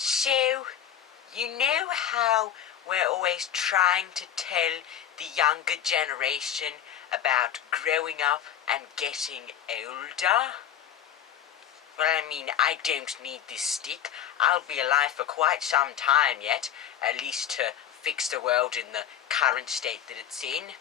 So, you know how we're always trying to tell the younger generation about growing up and getting older? Well, I mean, I don't need this stick. I'll be alive for quite some time yet, at least to fix the world in the current state that it's in.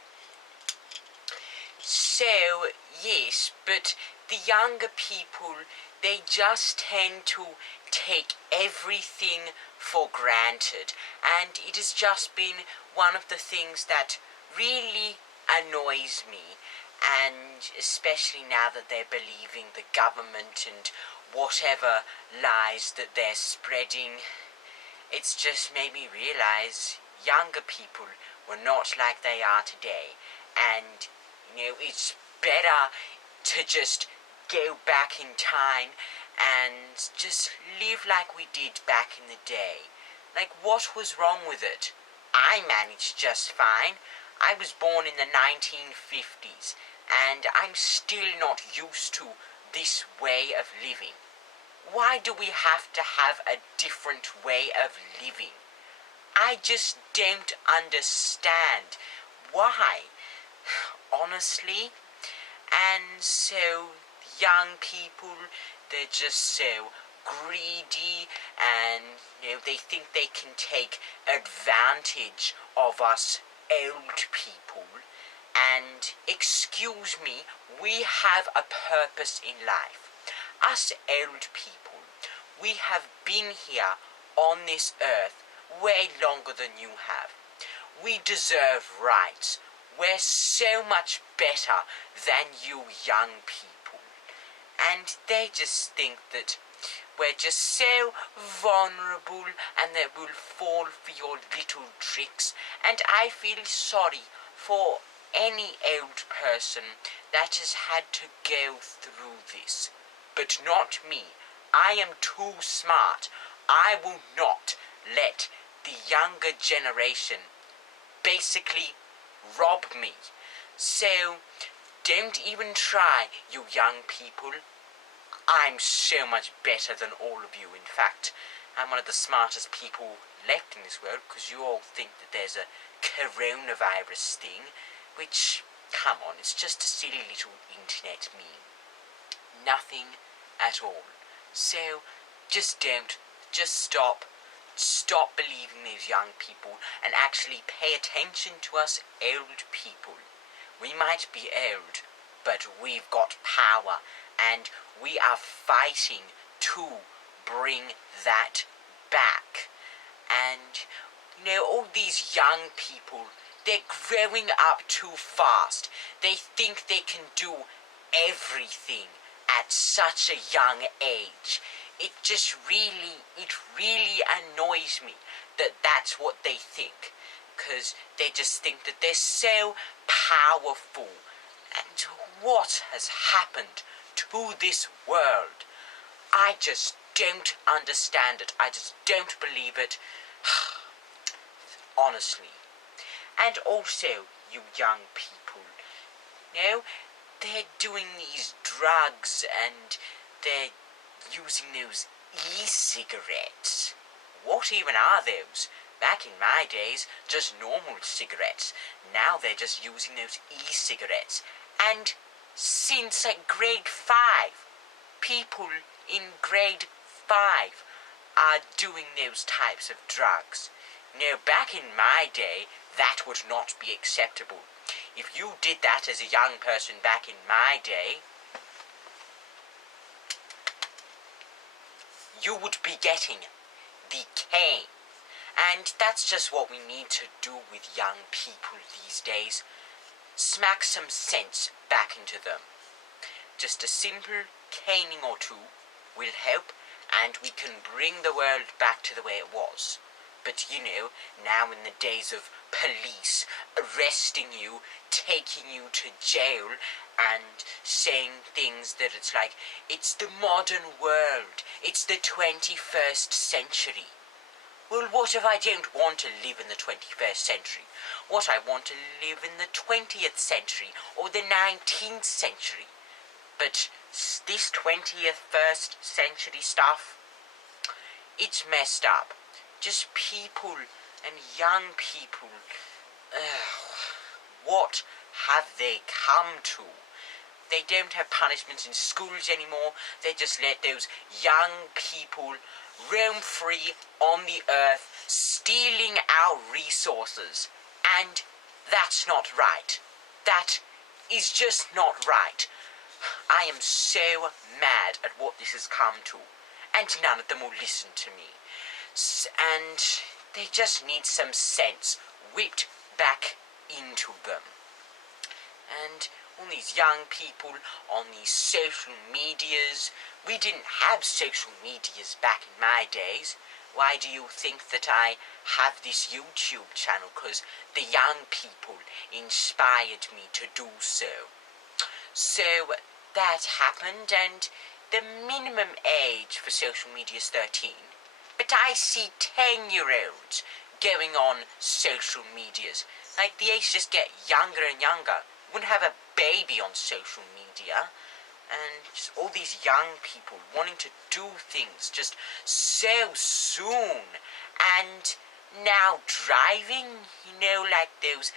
So, yes, but the younger people, they just tend to take everything for granted, and it has just been one of the things that really annoys me, and especially now that they're believing the government and whatever lies that they're spreading. It's just made me realize younger people were not like they are today, and it's better to just go back in time and just live like we did back in the day. Like, what was wrong with it? I managed just fine. I was born in the 1950s, and I'm still not used to this way of living. Why do we have to have a different way of living? I just don't understand why, honestly. And so young people, they're just so greedy, and they think they can take advantage of us old people. And excuse me, we have a purpose in life. Us old people, we have been here on this earth way longer than you have. We deserve rights. We're so much better than you young people. And they just think that we're just so vulnerable and that we'll fall for your little tricks. And I feel sorry for any old person that has had to go through this. But not me. I am too smart. I will not let the younger generation basically rob me. So, don't even try, you young people. I'm so much better than all of you. In fact, I'm one of the smartest people left in this world, because you all think that there's a coronavirus thing, which, come on, it's just a silly little internet meme. Nothing at all. So, just don't. Just stop. Stop believing these young people and actually pay attention to us old people. We might be old, but we've got power, and we are fighting to bring that back. And, all these young people, they're growing up too fast. They think they can do everything at such a young age. It really annoys me that that's what they think, because they just think that they're so powerful. And what has happened to this world? I just don't understand it. I just don't believe it. Honestly. And also, you young people, they're doing these drugs, and they're using those e-cigarettes. What even are those? Back in my days, just normal cigarettes. Now they're just using those e-cigarettes. And since grade 5, people in grade 5 are doing those types of drugs. Back in my day, that would not be acceptable. If you did that as a young person back in my day, you would be getting the cane. And that's just what we need to do with young people these days. Smack some sense back into them. Just a simple caning or two will help, and we can bring the world back to the way it was. But now in the days of police arresting you, taking you to jail, and saying things that it's like, it's the modern world, it's the 21st century. Well, what if I don't want to live in the 21st century? What I want to live in the 20th century or the 19th century. But this 21st century stuff, it's messed up. Just people and young people, what have they come to? They don't have punishments in schools anymore. They just let those young people roam free on the earth, stealing our resources. And that's not right. That is just not right. I am so mad at what this has come to. And none of them will listen to me. And they just need some sense whipped back into them. And all these young people on these social medias. We didn't have social medias back in my days. Why do you think that I have this YouTube channel? Because the young people inspired me to do so. So that happened, and the minimum age for social media is 13. But I see 10-year-olds going on social medias. Like, the age just get younger and younger. Wouldn't have a baby on social media, and just all these young people wanting to do things just so soon. And now driving, like those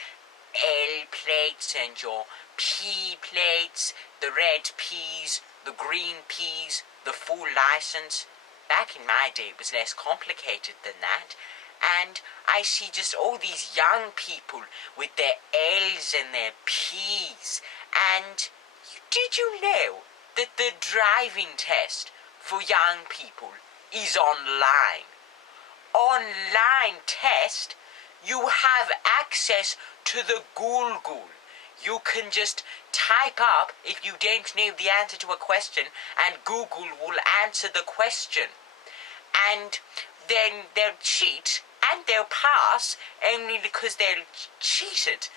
L plates and your P plates, the red P's, the green P's, the full license. Back in my day it was less complicated than that. And I see just all these young people with their L's and their P's. And did you know that the driving test for young people is online? Online test, you have access to the Google. You can just type up if you don't know the answer to a question, and Google will answer the question. And then they'll cheat, and they'll pass only because they'll cheated.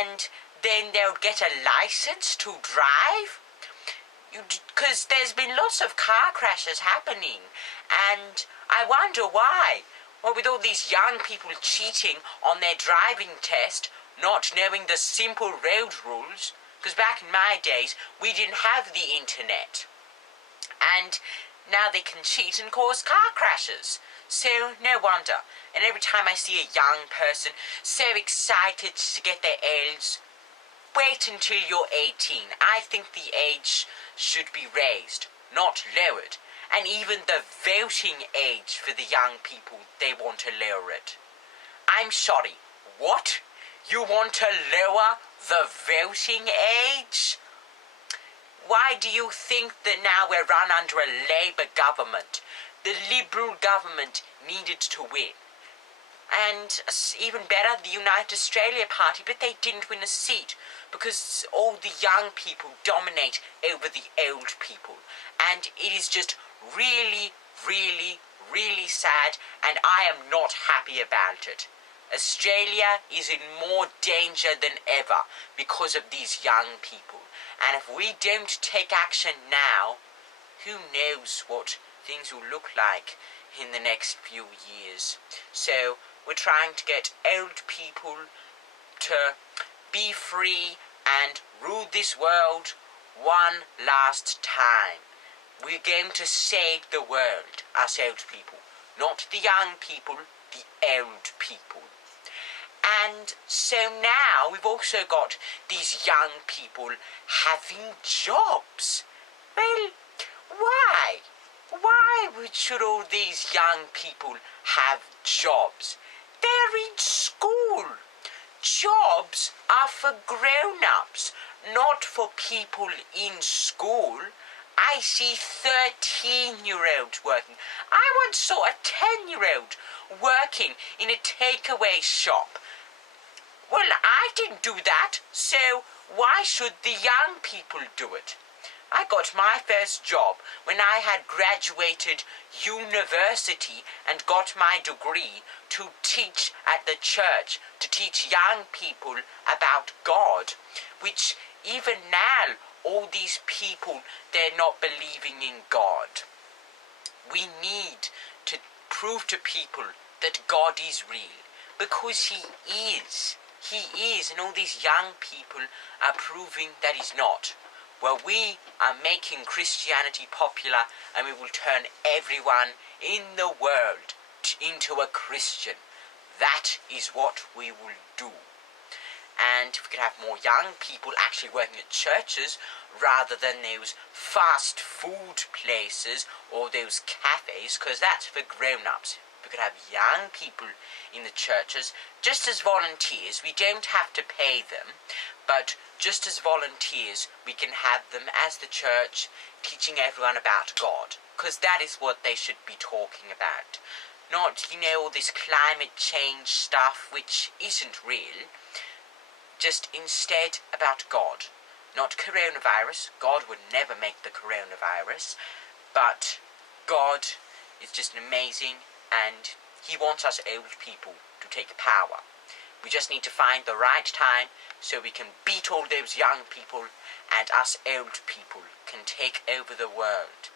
And then they'll get a license to drive. Because there's been lots of car crashes happening, and I wonder why. Well, with all these young people cheating on their driving test, not knowing the simple road rules, because back in my days we didn't have the internet, and now they can cheat and cause car crashes. So no wonder. And every time I see a young person so excited to get their L's, wait until you're 18. I think the age should be raised, not lowered. And even the voting age for the young people, they want to lower it. I'm sorry, what? You want to lower the voting age? Why do you think that now we're run under a Labour government? The Liberal government needed to win. And even better, the United Australia Party, but they didn't win a seat because all the young people dominate over the old people. And it is just really, really, really sad, and I am not happy about it. Australia is in more danger than ever because of these young people. And if we don't take action now, who knows what things will look like in the next few years. So we're trying to get old people to be free and rule this world one last time. We're going to save the world, us old people. Not the young people, the old people. And so now we've also got these young people having jobs. Well, why? Why should all these young people have jobs? They're in school. Jobs are for grown-ups, not for people in school. I see 13-year-olds working. I once saw a 10-year-old working in a takeaway shop. Well, I didn't do that, so why should the young people do it? I got my first job when I had graduated university and got my degree to teach at the church, to teach young people about God, which even now, all these people, they're not believing in God. We need to prove to people that God is real, because He is. He is, and all these young people are proving that He's not. Well, we are making Christianity popular, and we will turn everyone in the world into a Christian. That is what we will do. And if we could have more young people actually working at churches rather than those fast food places or those cafes, because that's for grown-ups. We could have young people in the churches just as volunteers. We don't have to pay them, but just as volunteers we can have them as the church, teaching everyone about God, because that is what they should be talking about. Not, all this climate change stuff which isn't real. Just instead about God. Not coronavirus. God would never make the coronavirus. But God is just amazing, and he wants us old people to take power. We just need to find the right time so we can beat all those young people, and us old people can take over the world.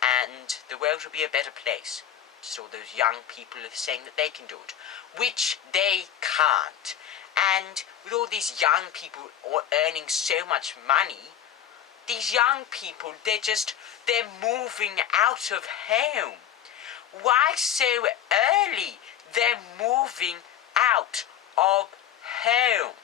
And the world will be a better place. So those young people are saying that they can do it, which they can't. And with all these young people earning so much money, these young people, they're moving out of home. Why so early? They're moving out of home.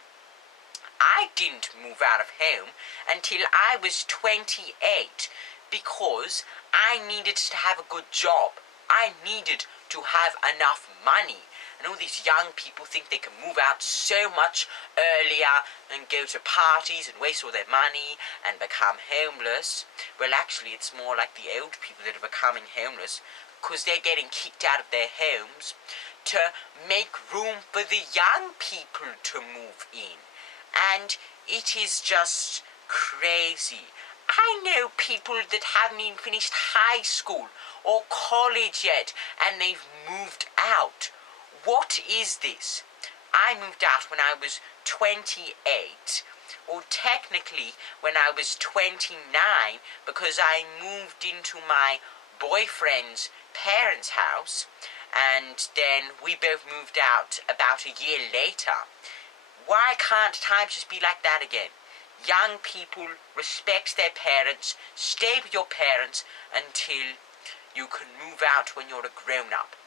I didn't move out of home until I was 28 because I needed to have a good job. I needed to have enough money. And all these young people think they can move out so much earlier and go to parties and waste all their money and become homeless. Well, actually, it's more like the old people that are becoming homeless because they're getting kicked out of their homes to make room for the young people to move in. And it is just crazy. I know people that haven't even finished high school or college yet, and they've moved out. What is this? I moved out when I was 28, or technically when I was 29, because I moved into my boyfriend's parents' house, and then we both moved out about a year later. Why can't time just be like that again? Young people respect their parents, stay with your parents until you can move out when you're a grown-up.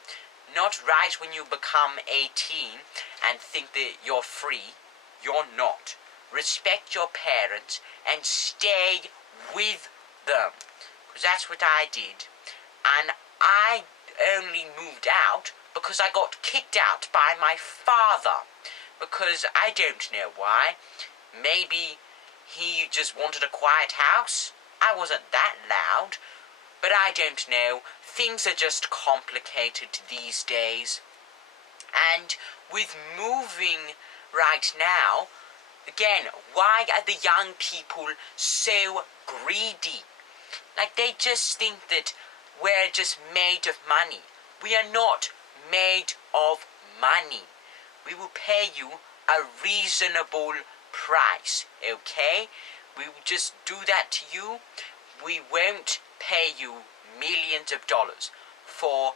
Not right when you become 18 and think that you're free. You're not. Respect your parents and stay with them. Because that's what I did. And I only moved out because I got kicked out by my father. Because I don't know why. Maybe he just wanted a quiet house. I wasn't that loud. But I don't know. Things are just complicated these days. And with moving right now, again, why are the young people so greedy? Like, they just think that we're just made of money. We are not made of money. We will pay you a reasonable price, okay? We will just do that to you. We won't pay you millions of dollars for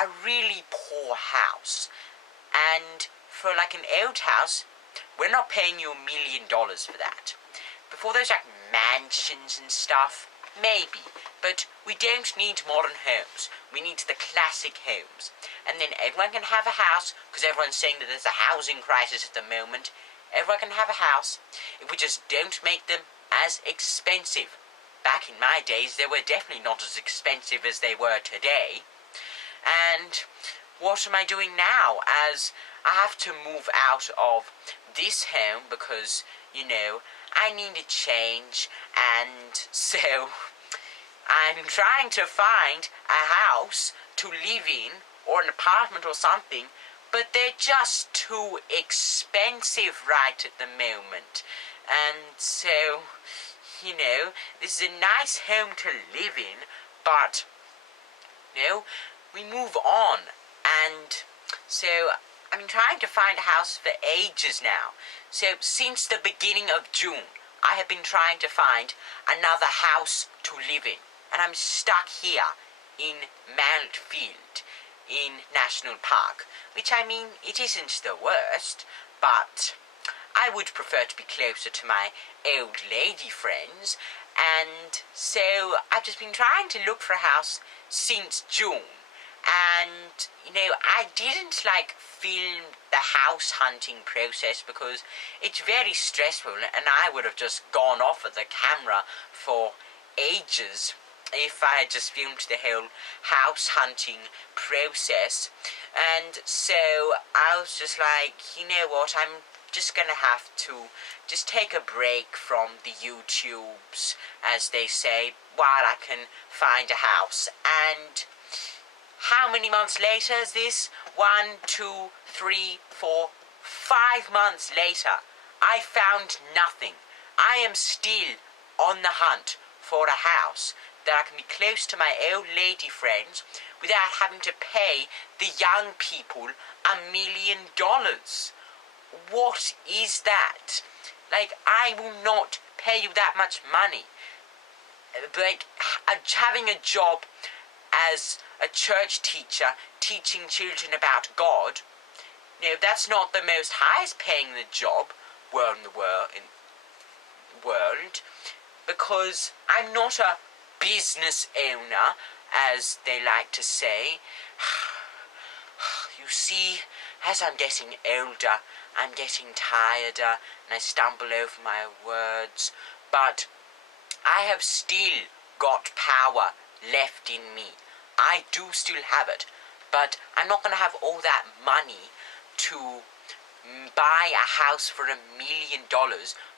a really poor house. And for like an old house, we're not paying you $1 million for that. Before those like mansions and stuff, maybe. But we don't need modern homes. We need the classic homes. And then everyone can have a house, because everyone's saying that there's a housing crisis at the moment. Everyone can have a house if we just don't make them as expensive. Back in my days, they were definitely not as expensive as they were today. And what am I doing now? As I have to move out of this home because, I need a change. And so I'm trying to find a house to live in, or an apartment or something, but they're just too expensive right at the moment. And so, this is a nice home to live in, but, we move on. And so I've been trying to find a house for ages now. So since the beginning of June, I have been trying to find another house to live in. And I'm stuck here in Mountfield, in National Park, which it isn't the worst, but I would prefer to be closer to my old lady friends, and so I've just been trying to look for a house since June. And, I didn't film the house hunting process because it's very stressful, and I would have just gone off of the camera for ages if I had just filmed the whole house hunting process. And so I was just like, you know what, I'm just gonna have to just take a break from the YouTubes, as they say, while I can find a house. And how many months later is this? 1, 2, 3, 4, 5 months later, I found nothing. I am still on the hunt for a house that I can be close to my old lady friends without having to pay the young people $1 million. What is that? I will not pay you that much money. Having a job as a church teacher teaching children about God, that's not the most highest paying the job in the world, because I'm not a business owner, as they like to say. You see, as I'm getting older, I'm getting tireder, and I stumble over my words, but I have still got power left in me. I do still have it, but I'm not going to have all that money to buy a house for $1 million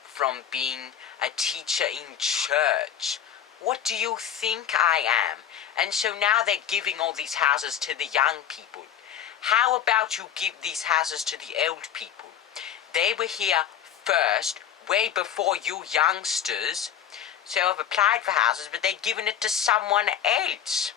from being a teacher in church. What do you think I am? And so now they're giving all these houses to the young people. How about you give these houses to the old people? They were here first, way before you youngsters. So I've applied for houses, but they've given it to someone else.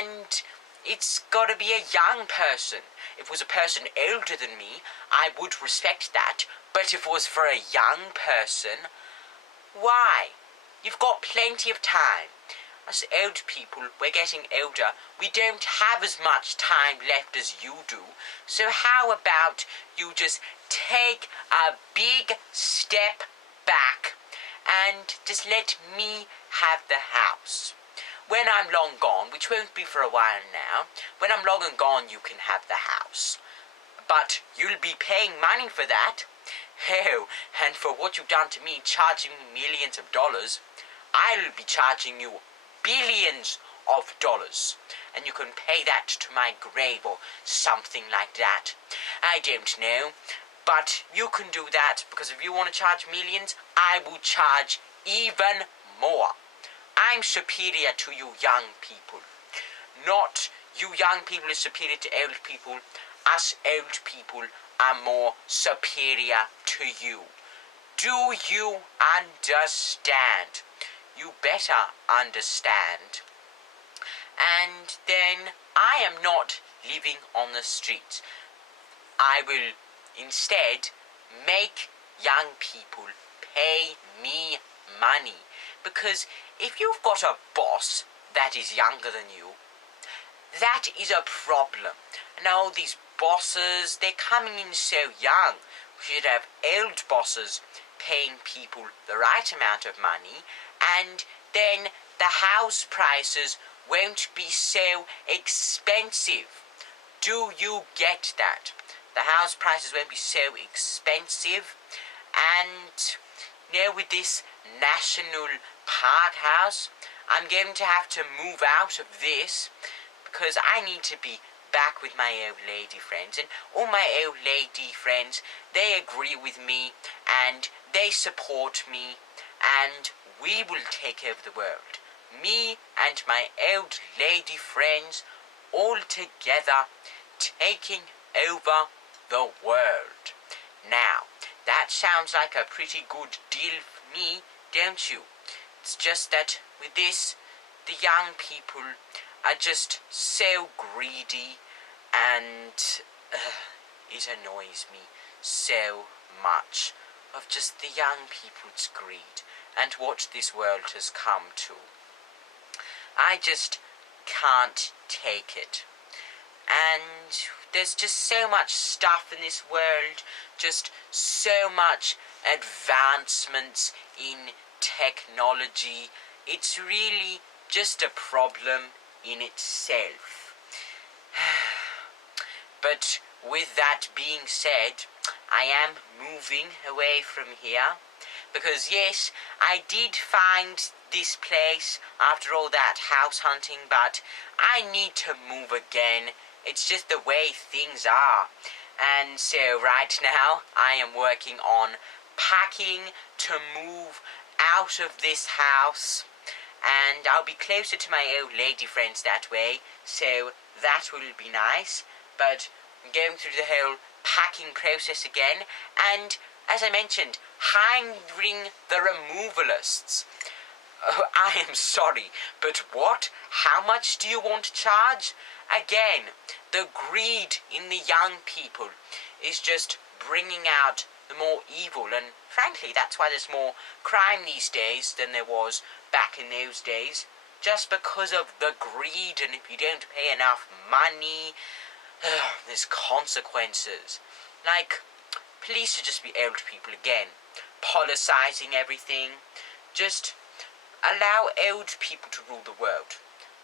And it's got to be a young person. If it was a person older than me, I would respect that. But if it was for a young person, why? You've got plenty of time. Us old people, we're getting older. We don't have as much time left as you do. So how about you just take a big step back and just let me have the house? When I'm long gone, which won't be for a while now, when I'm long and gone, you can have the house. But you'll be paying money for that. Oh, and for what you've done to me, charging me millions of dollars, I'll be charging you billions of dollars. And you can pay that to my grave or something like that. I don't know. But you can do that, because if you want to charge millions, I will charge even more. I'm superior to you young people. Not you young people are superior to old people. Us old people are more superior to you. Do you understand? You better understand. And then I am not living on the streets. I will instead make young people pay me money. Because if you've got a boss that is younger than you, that is a problem. Now these bosses, they're coming in so young. We should have old bosses paying people the right amount of money, and then the house prices won't be so expensive. Do you get that? The house prices won't be so expensive, and with this National Park house, I'm going to have to move out of this because I need to be back with my old lady friends, and all my old lady friends, they agree with me and they support me, and we will take over the world. Me and my old lady friends all together taking over the world. Now, that sounds like a pretty good deal for me, don't you? It's just that with this, the young people are just so greedy, and it annoys me so much of just the young people's greed and what this world has come to. I just can't take it. and there's just so much stuff in this world, just so much advancements in technology. It's really just a problem in itself. But with that being said, I am moving away from here, because yes, I did find this place after all that house hunting, but I need to move again. It's just the way things are. And so right now I am working on packing to move out of this house, and I'll be closer to my old lady friends that way, so that will be nice. But I'm going through the whole packing process again, and as I mentioned, hiring the removalists. Oh, I am sorry, but what? How much do you want to charge? Again, the greed in the young people is just bringing out the more evil, and frankly, that's why there's more crime these days than there was back in those days, just because of the greed. And if you don't pay enough money, there's consequences. Like, police should just be old people again, politicizing everything. Just allow old people to rule the world.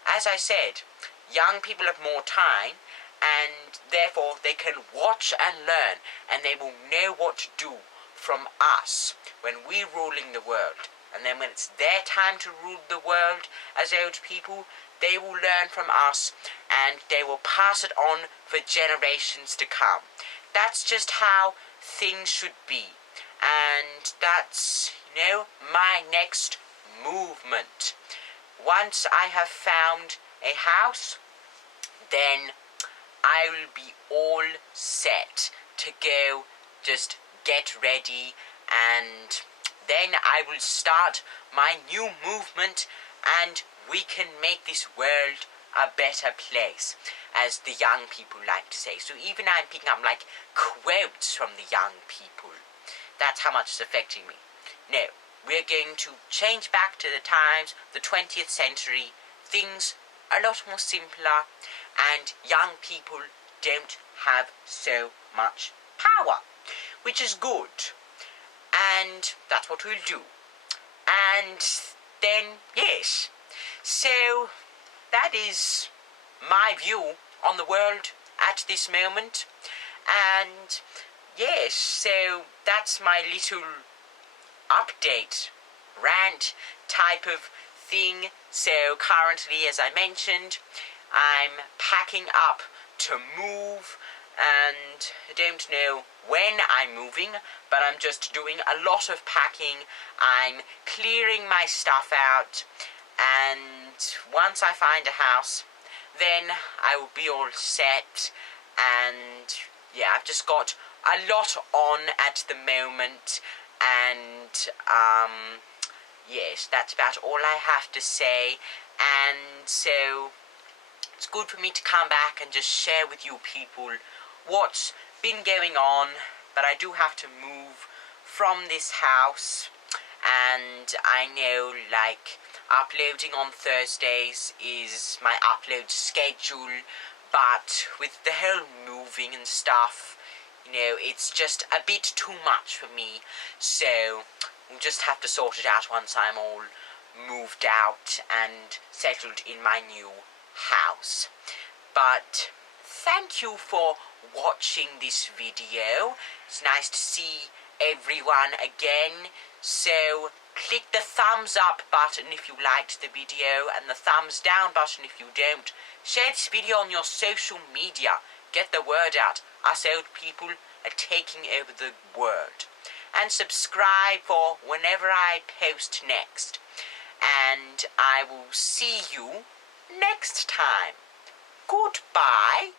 As I said, young people have more time, and therefore they can watch and learn, and they will know what to do from us when we're ruling the world. And then when it's their time to rule the world as old people, they will learn from us, and they will pass it on for generations to come. That's just how things should be. And that's, my next movement. Once I have found a house, then I will be all set to go, just get ready, and then I will start my new movement, and we can make this world a better place, as the young people like to say. So even I'm picking up like quotes from the young people. That's how much it's affecting me. No, we're going to change back to the times, the 20th century. Things are a lot more simpler, and young people don't have so much power, which is good. And that's what we'll do. And then, yes, so that is my view on the world at this moment. And yes, so that's my little update, rant type of thing. So currently, as I mentioned, I'm packing up to move, and I don't know when I'm moving, but I'm just doing a lot of packing. I'm clearing my stuff out, and once I find a house, then I will be all set. And yeah, I've just got a lot on at the moment, and yes, that's about all I have to say. And so it's good for me to come back and just share with you people what's been going on. But I do have to move from this house, and I know, like, uploading on Thursdays is my upload schedule, but with the whole moving and stuff, it's just a bit too much for me. So we'll just have to sort it out once I'm all moved out and settled in my new house. But thank you for watching this video. It's nice to see everyone again. So click the thumbs up button if you liked the video, and the thumbs down button if you don't. Share this video on your social media. Get the word out. Us old people are taking over the world. And subscribe for whenever I post next. And I will see you next time. Goodbye.